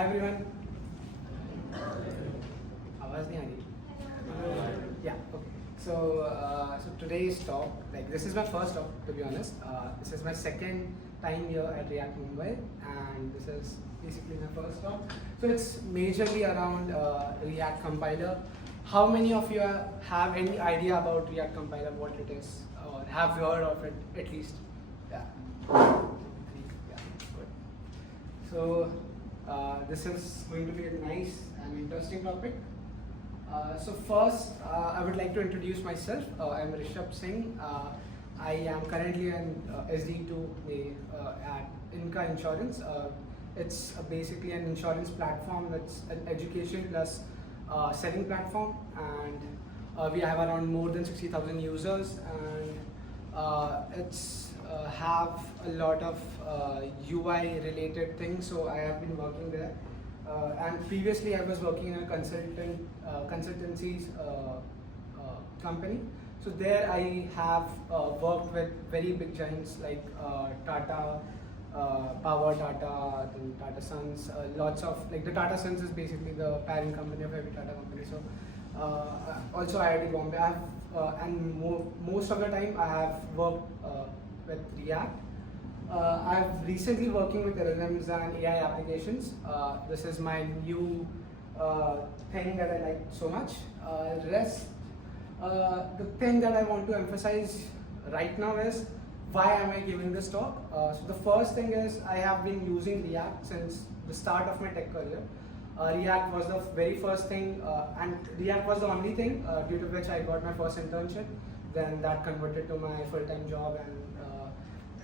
Hi everyone. आवाज नहीं आ रही? Yeah. Okay. So today's talk, like this is my first talk to be honest. This is my second time here at React Mumbai, and this is basically my first talk. So it's majorly around React compiler. How many of you have any idea about React compiler, what it is, or have heard of it at least? Yeah. Yeah. Good. So this is going to be a nice and interesting topic. So first, I would like to introduce myself. I am Rishabh Singh. I am currently an SD2 at Inca Insurance. It's basically an insurance platform. It's an education plus selling platform, and we have around more than 60,000 users, and it's have a lot of UI related things. So I have been working there. And previously I was working in a consultancies company. So there I have worked with very big giants like Tata, Power Tata, then Tata Sons, lots of, like the Tata Sons is basically the parent company of every Tata company. So also IIT Bombay. And most of the time I have worked with React. I'm recently working with LLMs and AI applications. This is my new thing that I like so much. The thing that I want to emphasize right now is why am I giving this talk? So the first thing is I have been using React since the start of my tech career. React was the very first thing, and React was the only thing due to which I got my first internship. Then that converted to my full-time job, and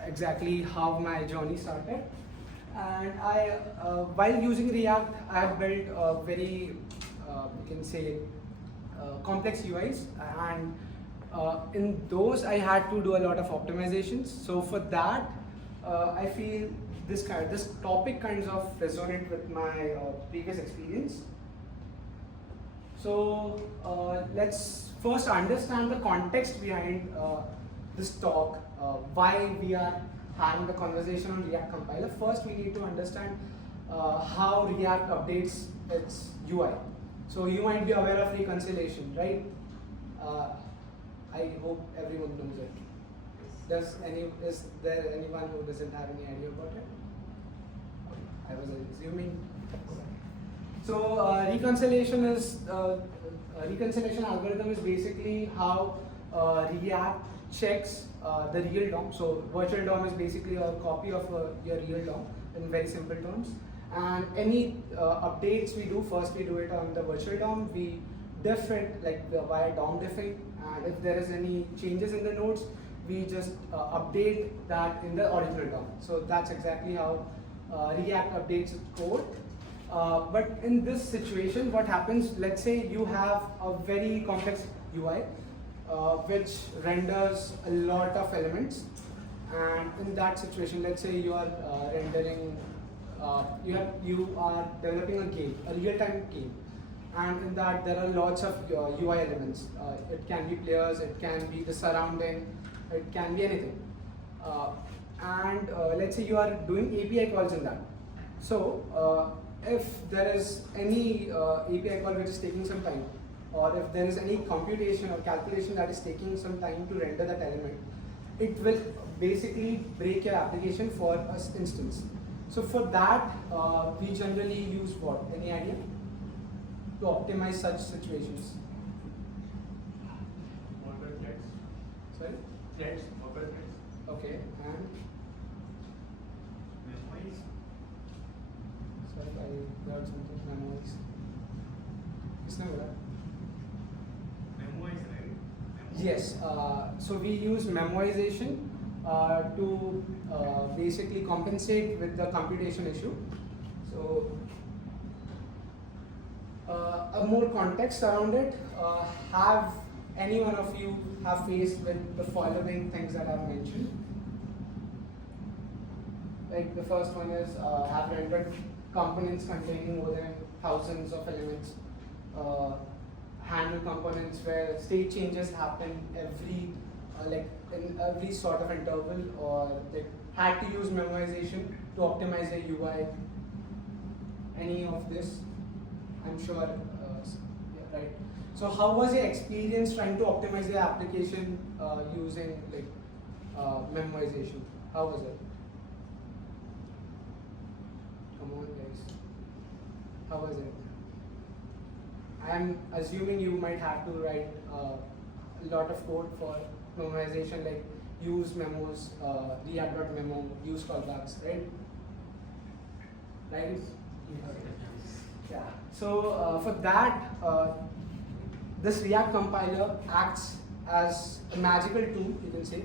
exactly how my journey started. And while using React, I have built a very, you can say, complex UIs, and in those I had to do a lot of optimizations. So for that, I feel this topic kind of resonate with my previous experience. So let's first understand the context behind this talk. Why we are having the conversation on React compiler. First, we need to understand how React updates its UI. So you might be aware of reconciliation, right? I hope everyone knows it. Is there anyone who doesn't have any idea about it? I was assuming. So reconciliation algorithm is basically how React checks the real DOM. So virtual DOM is basically a copy of your real DOM in very simple terms. And any updates we do, first we do it on the virtual DOM. We diff it like via DOM diffing, and if there is any changes in the nodes, we just update that in the original DOM. So that's exactly how React updates its code. But in this situation, what happens? Let's say you have a very complex UI. Which renders a lot of elements, and in that situation, let's say you are rendering, you are developing a game, a real-time game, and in that there are lots of UI elements. It can be players, it can be the surrounding, it can be anything. And let's say you are doing API calls in that. So if there is any API call which is taking some time, or if there is any computation or calculation that is taking some time to render that element, it will basically break your application for an instance. So for that, we generally use what? Any idea? To optimize such situations. Worker threads. Sorry? Threads, worker threads. Okay, and? Memoirs. Sorry, I heard something, memoirs. Isn't it? Memoirs, right? Yes, so we use memoization to basically compensate with the computation issue. So a more context around it, have any one of you have faced with the following things that I've mentioned? Like the first one is have rendered components containing more than thousands of elements. Handle components where state changes happen every like in every sort of interval, or they had to use memoization to optimize their UI. any of this? I'm sure, yeah, right. So how was your experience trying to optimize your application using like memorization? How was it? Come on guys. How was it? I'm assuming you might have to write a lot of code for memorization, like use memos, react.memo, use callbacks, right? Right? Yeah. So for that, this React compiler acts as a magical tool, you can say,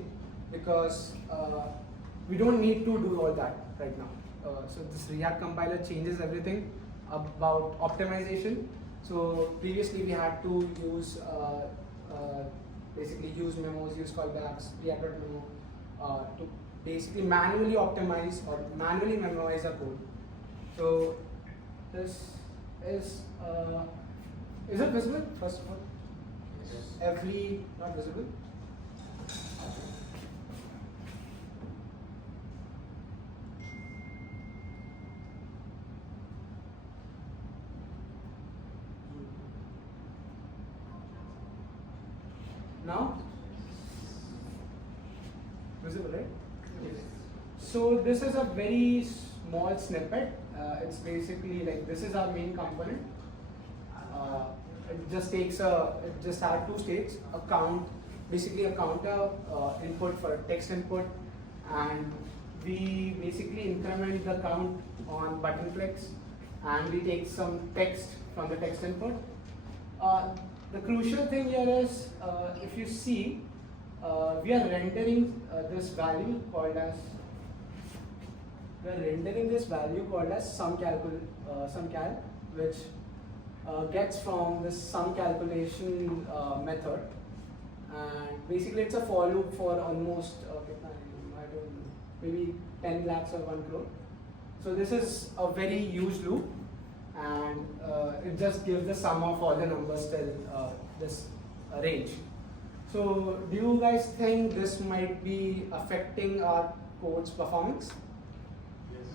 because we don't need to do all that right now. So this React compiler changes everything about optimization. So previously we had to use basically use memos, use callbacks, react.memo to basically manually optimize or manually memorize a code. So this is it visible first of all? Yes. Every not visible. Now? Visible, right? Yes. So this is a very small snippet. It's basically like this is our main component. It just takes it just has two states: a count, basically a counter input for text input, and we basically increment the count on button clicks, and we take some text from the text input. The crucial thing here is, if you see, we are rendering this value called as sum cal, which gets from this sum calculation method, and basically it's a for loop for almost I don't know, maybe 10 lakhs or 1 crore. So this is a very huge loop, and it just gives the sum of all the numbers till this range. So do you guys think this might be affecting our code's performance? Yes.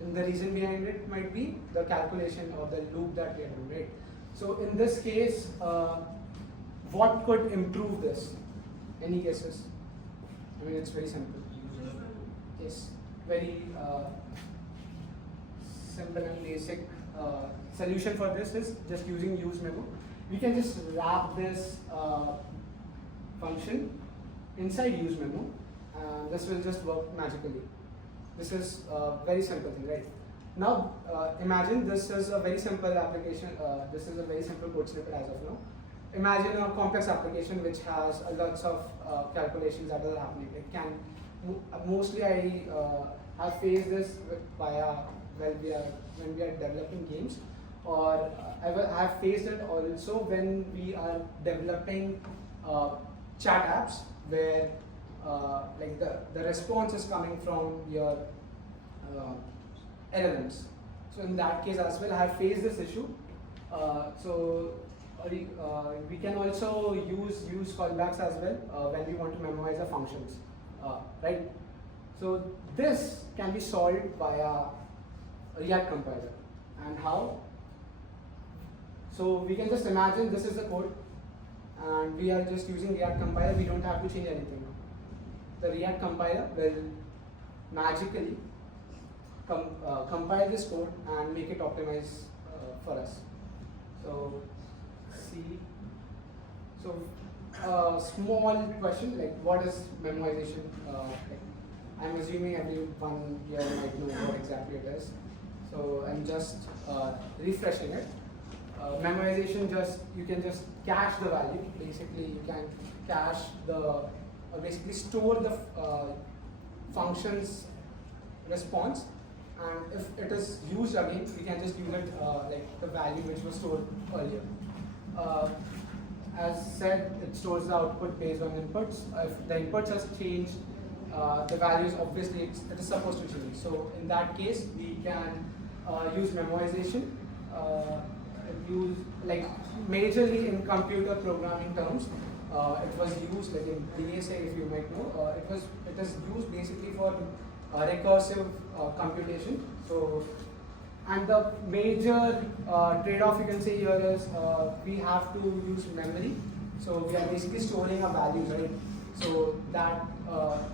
And the reason behind it might be the calculation or the loop that we are doing, right? So in this case, what could improve this? Any guesses? I mean, it's very simple. Yes, very simple and basic solution for this is just using use memo. We can just wrap this function inside use memo, and this will just work magically. This is a very simple thing, right? Now imagine this is a very simple application. This is a very simple code snippet as of now. Imagine a complex application which has lots of calculations that are happening. It can mostly I have faced this via when we are developing games, or I have faced it also when we are developing chat apps where like the response is coming from your LLMs. So in that case as well, I have faced this issue. We can also use callbacks as well when we want to memorize the functions, right? So this can be solved via React compiler. And how? So we can just imagine this is the code, and we are just using React compiler. We don't have to change anything. The React compiler will magically compile this code and make it optimize for us. So see. So small question, like what is memorization? Like, I'm assuming everyone here might know what exactly it is. So I'm just refreshing it. Memorization, you can just cache the value. Basically, you can cache basically store the function's response, and if it is used again, we can just use it like the value which was stored earlier. As said, it stores the output based on inputs. If the inputs has changed, the values obviously it is supposed to change. So in that case, we can use memorization. Use like majorly in computer programming terms. It was used like in DSA, if you might know. It is used basically for recursive computation. So And the major trade-off you can say here is we have to use memory. So we are basically storing a value, right? So that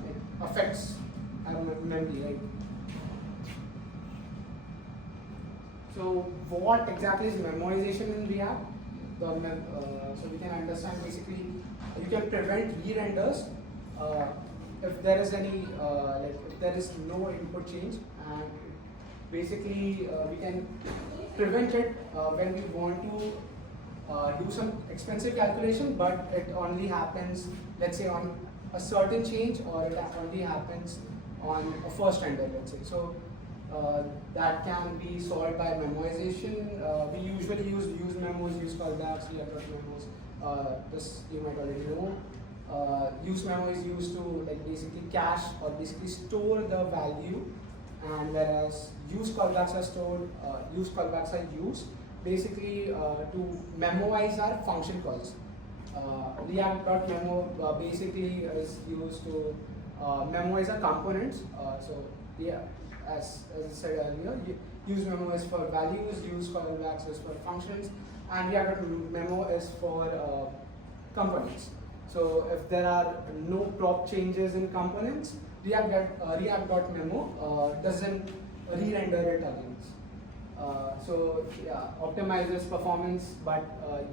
it affects our memory, right? So what exactly is memorization in React? So we can understand basically you can prevent re-renders if there is any if there is no input change, and basically we can prevent it when we want to do some expensive calculation, but it only happens, let's say, on a certain change, or it only happens on a first render, let's say. So that can be solved by memorization. We usually use memos, use callbacks, memos. This you might already know. Use memo is used to like basically cache or basically store the value, and whereas use callbacks are stored, use callbacks are used basically to memorize our function calls. React.memo basically is used to memorize our components. So yeah, as I said earlier, use memo is for values, use callbacks is for functions, and React.memo is for components. So if there are no prop changes in components, React.memo doesn't re-render it again. So yeah, optimizes performance, but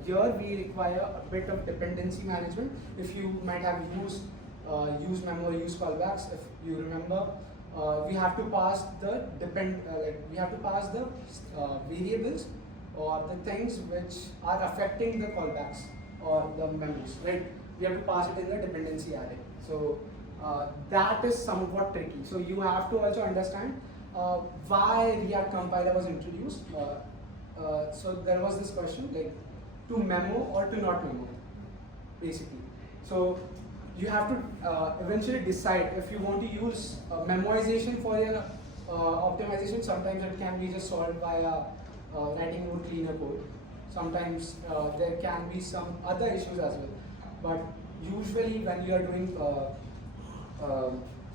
here we require a bit of dependency management. If you might have used use memo, use callbacks, if you remember, we have to pass the variables or the things which are affecting the callbacks or the memos, right? We have to pass it in the dependency array. So that is somewhat tricky. So you have to also understand why React compiler was introduced. So there was this question like to memo or to not memo, basically. So you have to eventually decide if you want to use memorization for your optimization. Sometimes it can be just solved via writing more cleaner code. Sometimes there can be some other issues as well. But usually when you are doing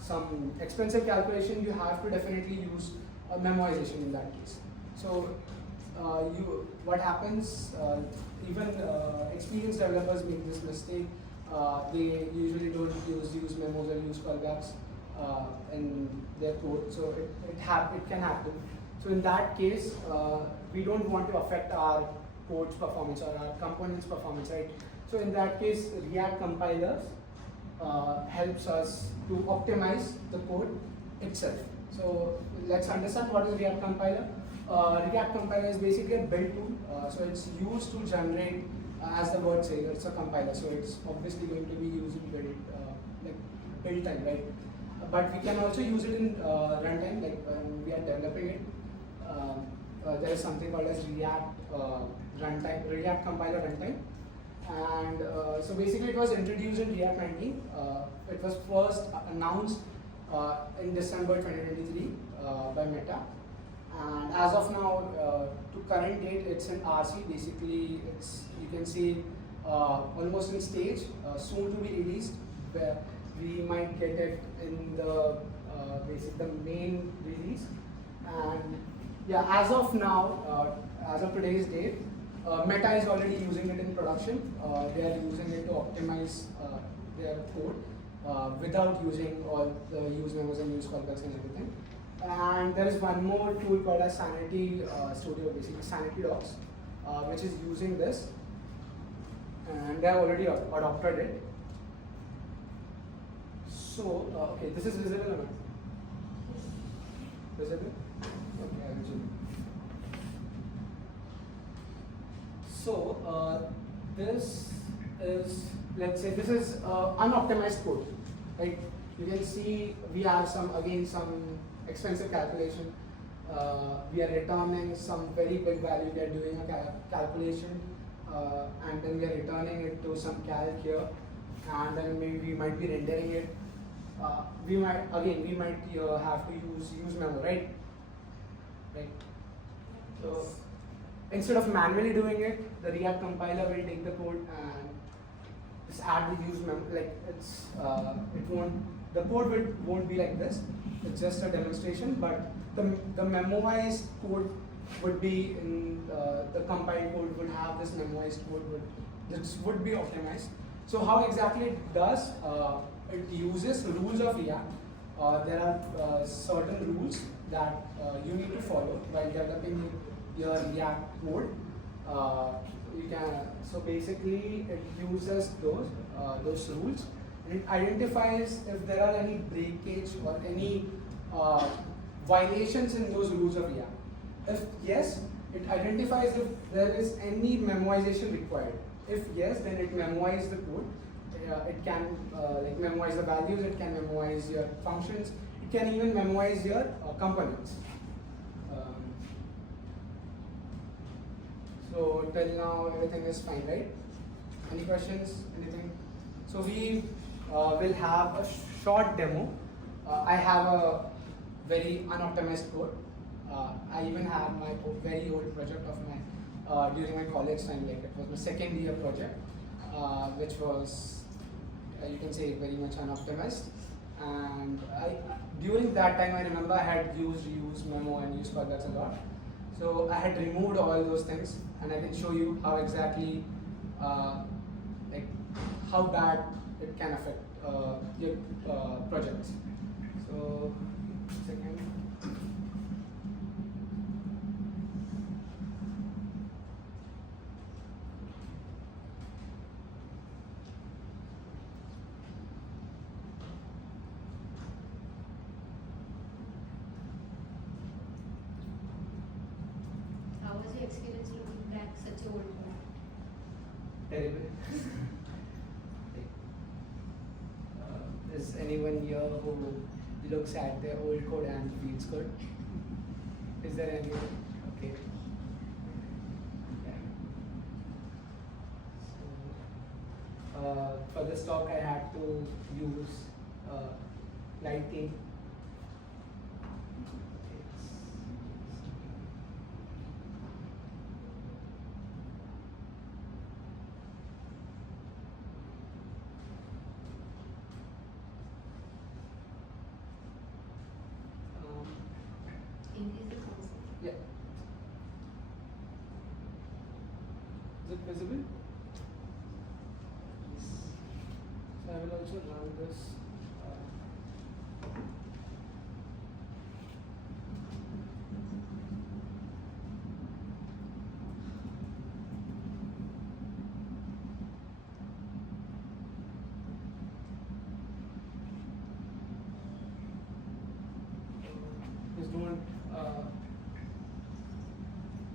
some expensive calculation, you have to definitely use memorization in that case. So what happens, even experienced developers make this mistake. They usually don't use memos or use callbacks in their code. So it can happen. So in that case, we don't want to affect our code's performance or our component's performance, right? So in that case, React compilers helps us to optimize the code itself. So let's understand what is React compiler. React compiler is basically a build tool. So it's used to generate, as the word says, it's a compiler. So it's obviously going to be used in build time, right? But we can also use it in runtime, like when we are developing it. There is something called as React compiler runtime. And so basically it was introduced in React 19. It was first announced in December 2023 by Meta. And as of now, to current date, it's in RC. Basically, you can see almost in stage, soon to be released, where we might get it in the the main release. And yeah, as of now, as of today's date, Meta is already using it in production. They are using it to optimize their code without using all the use memos and use callbacks and everything. And there is one more tool called as Sanity Studio, basically Sanity Docs, which is using this, and they have already adopted it. So, okay, this is visible or not? Visible? Okay, I will zoom. So, this is, let's say, this is unoptimized code, right? You can see we have some expensive calculation. We are returning some very big value. We are doing a calculation, and then we are returning it to some calc here, and then maybe we might be rendering it. We might have to use memo, right? Right. So instead of manually doing it, the React compiler will take the code and just add the use memo. Like the code won't be like this. It's just a demonstration, but the memoized code would be in the compiled code would have this memoized code this would be optimized. So how exactly it does? It uses rules of React. There are certain rules that you need to follow while developing your React code. You can so basically it uses those rules and it identifies if there are any breakage or any violations in those rules of React. If yes, it identifies if there is any memoization required. If yes, then it memoizes the code. It can like memorize the values. It can memorize your functions. It can even memorize your components. So till now everything is fine, right? Any questions? Anything? So we will have a short demo. I have a very unoptimized code. I even have my very old project of my during my college time, like it was my second year project, which was you can say very much unoptimized. And during that time I remember I had used reuse memo and use callbacks a lot. So I had removed all those things, and I can show you how exactly like how bad it can affect your projects. So second. How was your experience looking back such a old movie? Terrible. Is anyone here who looks at their old code and feels good? Is there anyone? Okay. So, for this talk, I had to use lighting. Increase the sound. Yeah. Is it visible? So I will also run this.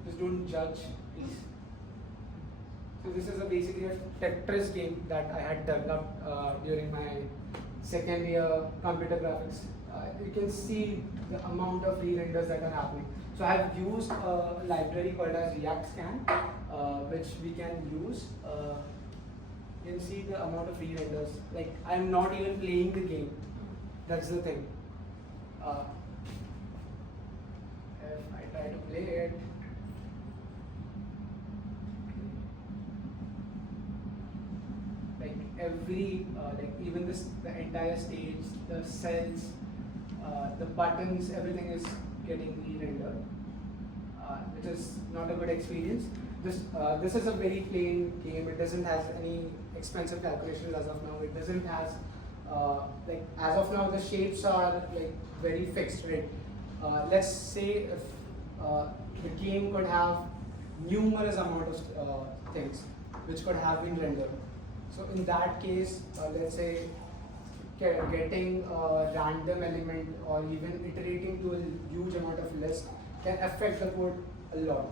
Just don't judge, please. So this is basically a Tetris game that I had developed during my second year computer graphics. You can see the amount of re-renders that are happening. So I have used a library called as React Scan, which we can use. You can see the amount of re-renders. Like I'm not even playing the game. That's the thing. If I try to play it, like every, like even this, the entire stage, the cells, the buttons, everything is getting re-rendered, which is not a good experience. This is a very plain game. It doesn't have any expensive calculations as of now. It doesn't has like as of now the shapes are like very fixed, right? Let's say if the game could have numerous amount of things which could have been rendered. So in that case, let's say getting a random element or even iterating to a huge amount of list can affect the code a lot.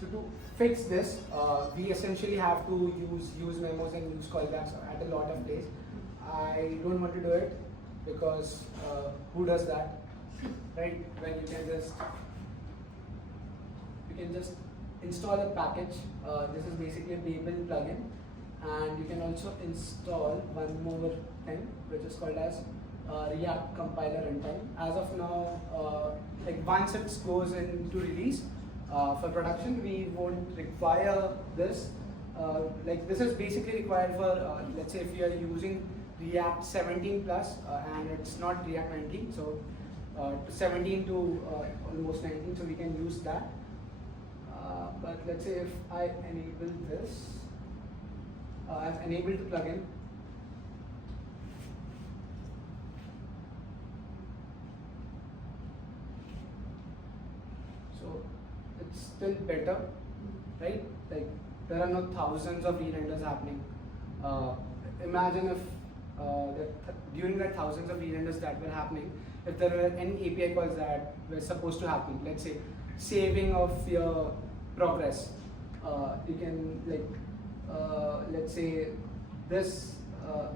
So to fix this, we essentially have to use memos and use callbacks at a lot of places. I don't want to do it because who does that, right? When you can just install a package. This is basically a Babel plugin, and you can also install one more thing which is called as React compiler runtime. As of now, like once it goes into release for production, we won't require this. Like this is basically required for let's say if you are using React 17 plus, and it's not React 19, so to 17 to almost 19, so we can use that. But let's say if I enable this, I've enabled the plugin. So it's still better, right? Like there are no thousands of re-renders happening. Imagine if during that thousands of re-renders that were happening, if there were any API calls that were supposed to happen, let's say saving of your progress, you can let's say this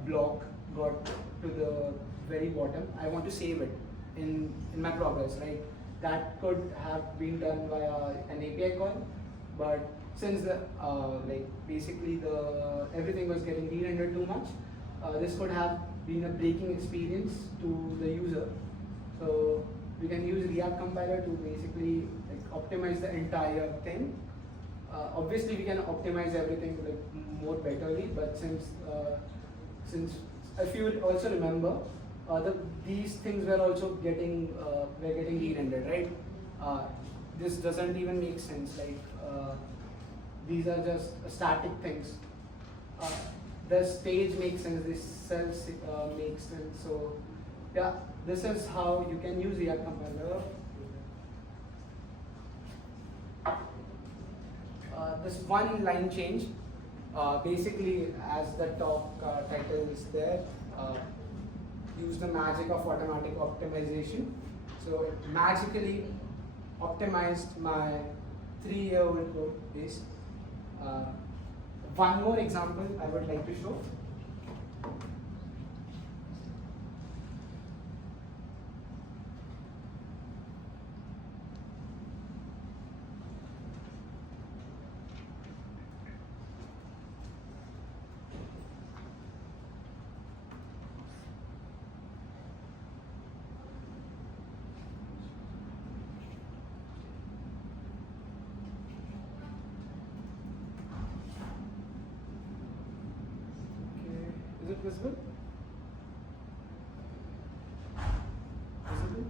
block got to the very bottom. I want to save it in my progress, right? That could have been done via an API call, but since the basically everything was getting re-rendered too much, this could have been a breaking experience to the user. So we can use React compiler to basically optimize the entire thing. Obviously, we can optimize everything more betterly, but since if you also remember, these things were also getting re-rendered, right? This doesn't even make sense. These are just static things. The stage makes sense. This cells makes sense. So yeah, this is how you can use React compiler. This one line change, basically as the talk title is there, use the magic of automatic optimization. So it magically optimized my 3-year-old code base. One more example I would like to show. Is it visible? Visible?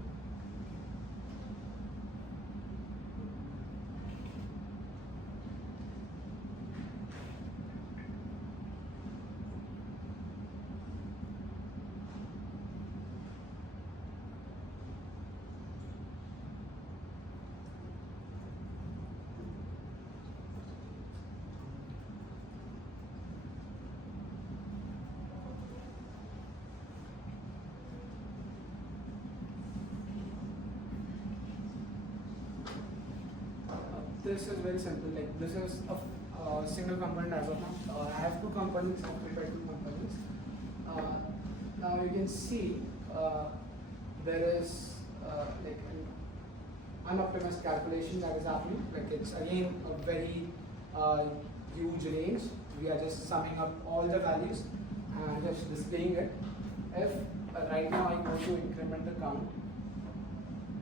This is very simple. This is a single component as of now. I have two components. I've prepared two components. Now you can see there is an unoptimized calculation that is happening. It's again a very huge range. We are just summing up all the values and just displaying it. If right now I go to increment the count,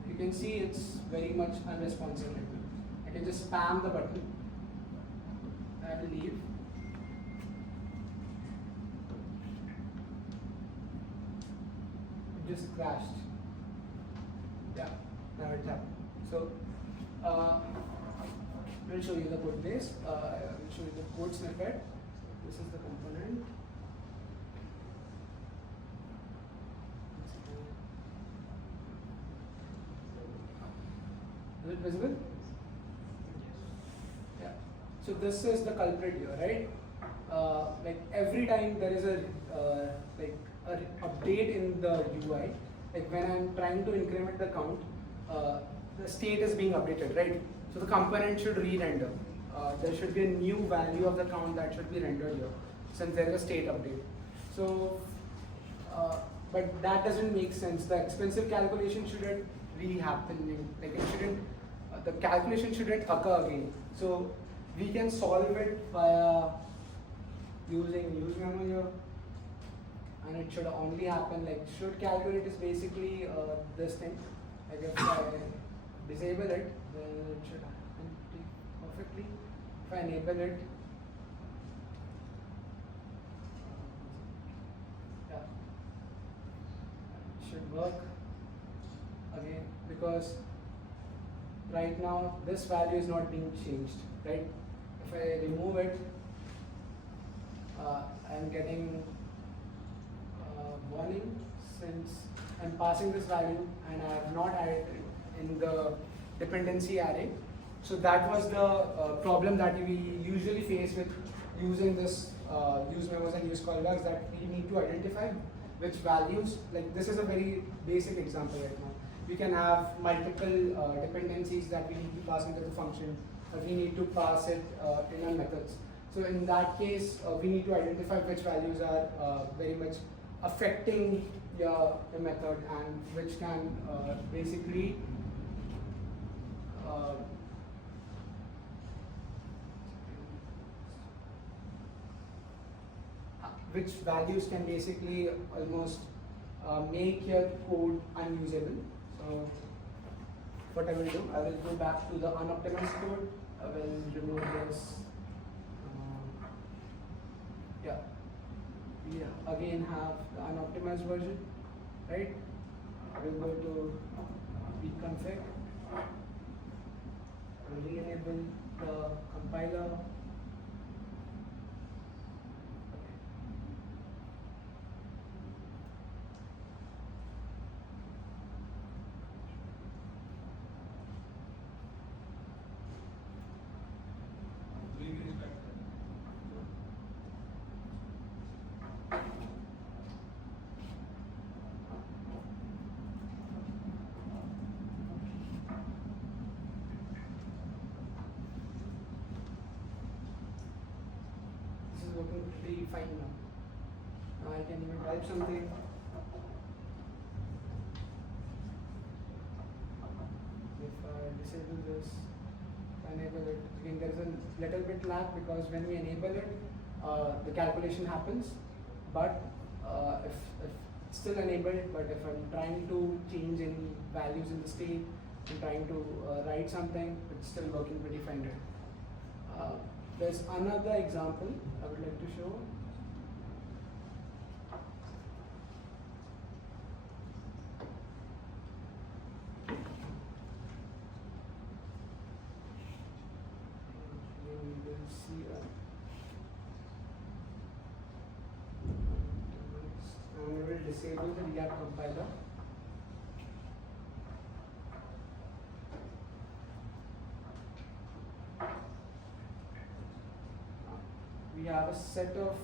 you can see it's very much unresponsive right now. I can just spam the button and leave. It just crashed. Yeah, now it happened. So we'll show you the code base. We'll show you the code snippet. This is the component. Is it visible? Yeah. So this is the culprit here, right? Every time there is a update in the UI, when I'm trying to increment the count, the state is being updated, right? So the component should re-render. There should be a new value of the count that should be rendered here, since there is a state update. So, but that doesn't make sense. The expensive calculation shouldn't really happen. The calculation shouldn't occur again. So we can solve it via using use memo here, and it should only happen should calculate is basically this thing. If I disable it, then it should happen perfectly. If I enable it, yeah, should work again, because right now this value is not being changed, right? If I remove it, I'm getting warning since I'm passing this value and I have not added it in the dependency array. So that was the problem that we usually face with using this use memos and use callbacks, that we need to identify which values, like this is a very basic example right now. We can have multiple dependencies that we need to pass into the function, but we need to pass it in our methods. So in that case, we need to identify which values are very much affecting your method and which can basically which values can basically almost make your code unusable. So what I will do, I will go back to the unoptimized code. I will remove this. Yeah, we again have the unoptimized version, right? I will go to reconfig. I will re-enable the compiler. Working pretty fine now. Now I can even type something. If I disable this, enable it, again there is a little bit lag because when we enable it, the calculation happens, but if it's still enabled, but if I'm trying to change any values in the state, I'm trying to write something, it's still working pretty fine. There's another example I would like to show. You will see and we will disable the React compiler. We have a set of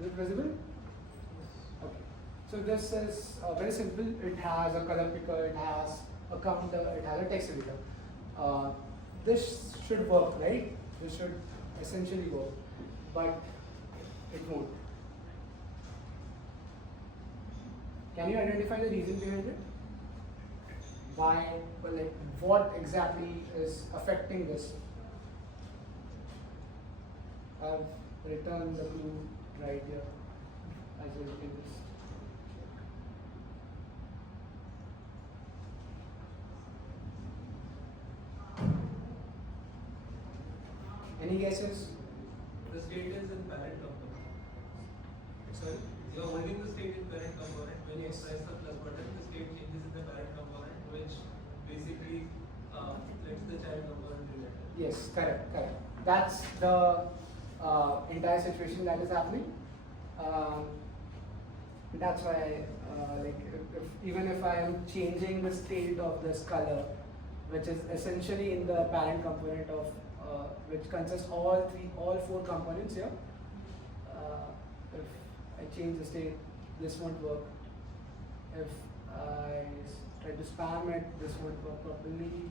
is it visible? Okay. So this is very simple. It has a color picker, it has a counter, it has a text editor. This should work, right? This should essentially work, but it won't. Can you identify the reason behind it? Why, well, like, what exactly is affecting this? I've written the clue right here. As you can just any guesses? The state is in parent component. Sorry? You are holding the state in parent component. When you Yes. press the plus button, the state changes in the parent component, which basically lets the child component related. Yes, correct. That's the entire situation that is happening. That's why, even if I am changing the state of this color, which is essentially in the parent component of which consists all four components here. If I change the state, this won't work. If I try to spam it, this won't work properly.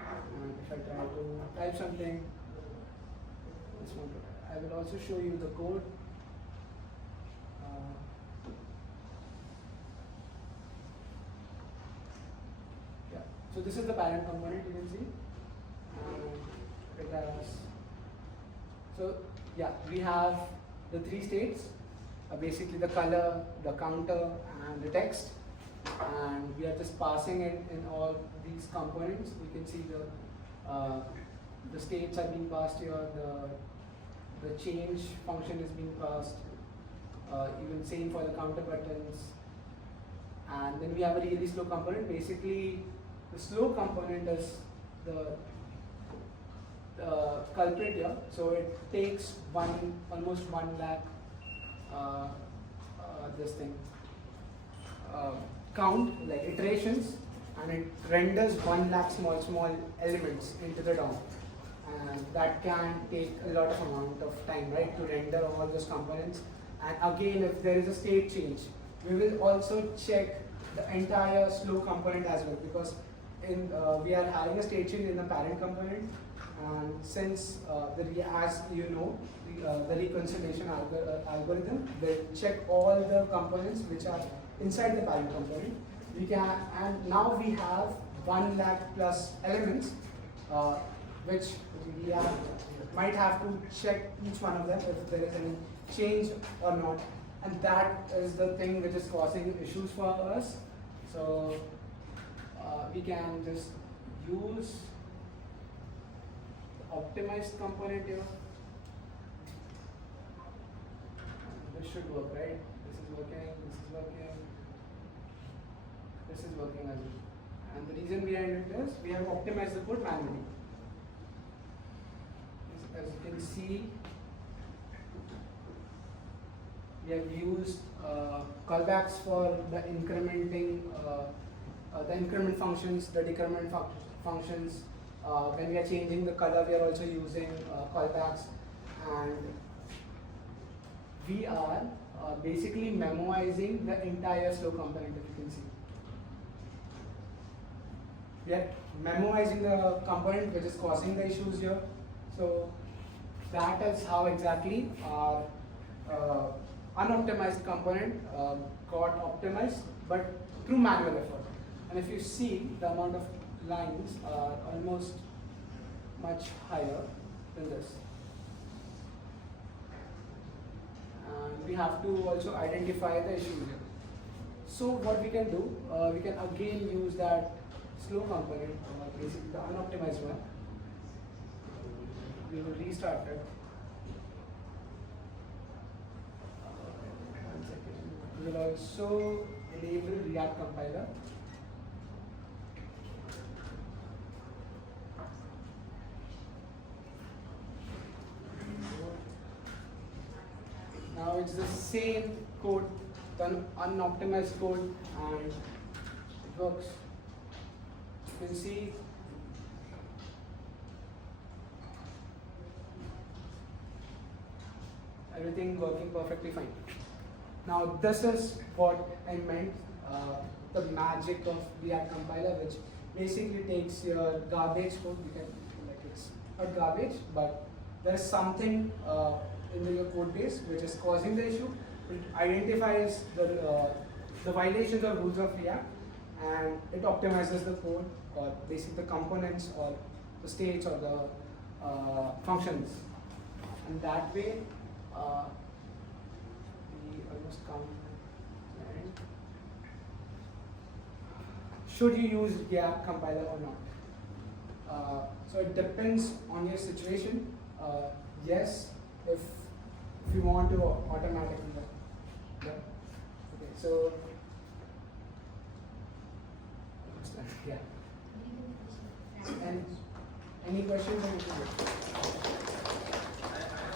And if I try to type something, this won't work. I will also show you the code. Yeah. So this is the parent component, you can see. It has, so yeah, we have the three states, basically the color, the counter, and the text, and we are just passing it in all these components. You can see the states are being passed here, the change function is being passed. Even same for the counter buttons. And then we have a really slow component. Basically, the slow component is the culprit here. So it takes almost 1 lakh this thing count, like iterations, and it renders 1 lakh small elements into the DOM. And that can take a lot of amount of time, right, to render all those components. And again, if there is a state change, we will also check the entire slow component as well, because we are having a state change in the parent component, and since as you know, the reconciliation algorithm will check all the components which are inside the parent component. And now we have 1 lakh plus elements, which we might have to check each one of them if there is any change or not, and that is the thing which is causing issues for us. So we can just use the optimized component here. This should work, right? This is working, this is working, this is working as well. And the reason behind it is we have optimized the code manually. As you can see, we have used callbacks for the incrementing, the increment functions, the decrement functions. When we are changing the color, we are also using callbacks, and we are basically memoizing the entire slow component, if you can see. We are memoizing the component which is causing the issues here. So that is how exactly our unoptimized component got optimized, but through manual effort. And if you see, the amount of lines are almost much higher than this. And we have to also identify the issue here. So what we can do, we can again use that slow component, basically the unoptimized one. We will restart it. 1 second. We will also enable React compiler. Now it's the same code, the unoptimized code, and it works. You can see everything working perfectly fine. Now this is what I meant, the magic of React compiler, which basically takes your garbage code. You can, like, it's not garbage, but there's something in your code base which is causing the issue. It identifies the violations or rules of React, and it optimizes the code, or basically the components or the states or the functions. And that way, we almost count. Should you use React compiler or not? So it depends on your situation. Yes, if you want to automatically. Yeah. Okay. So yeah. And any questions?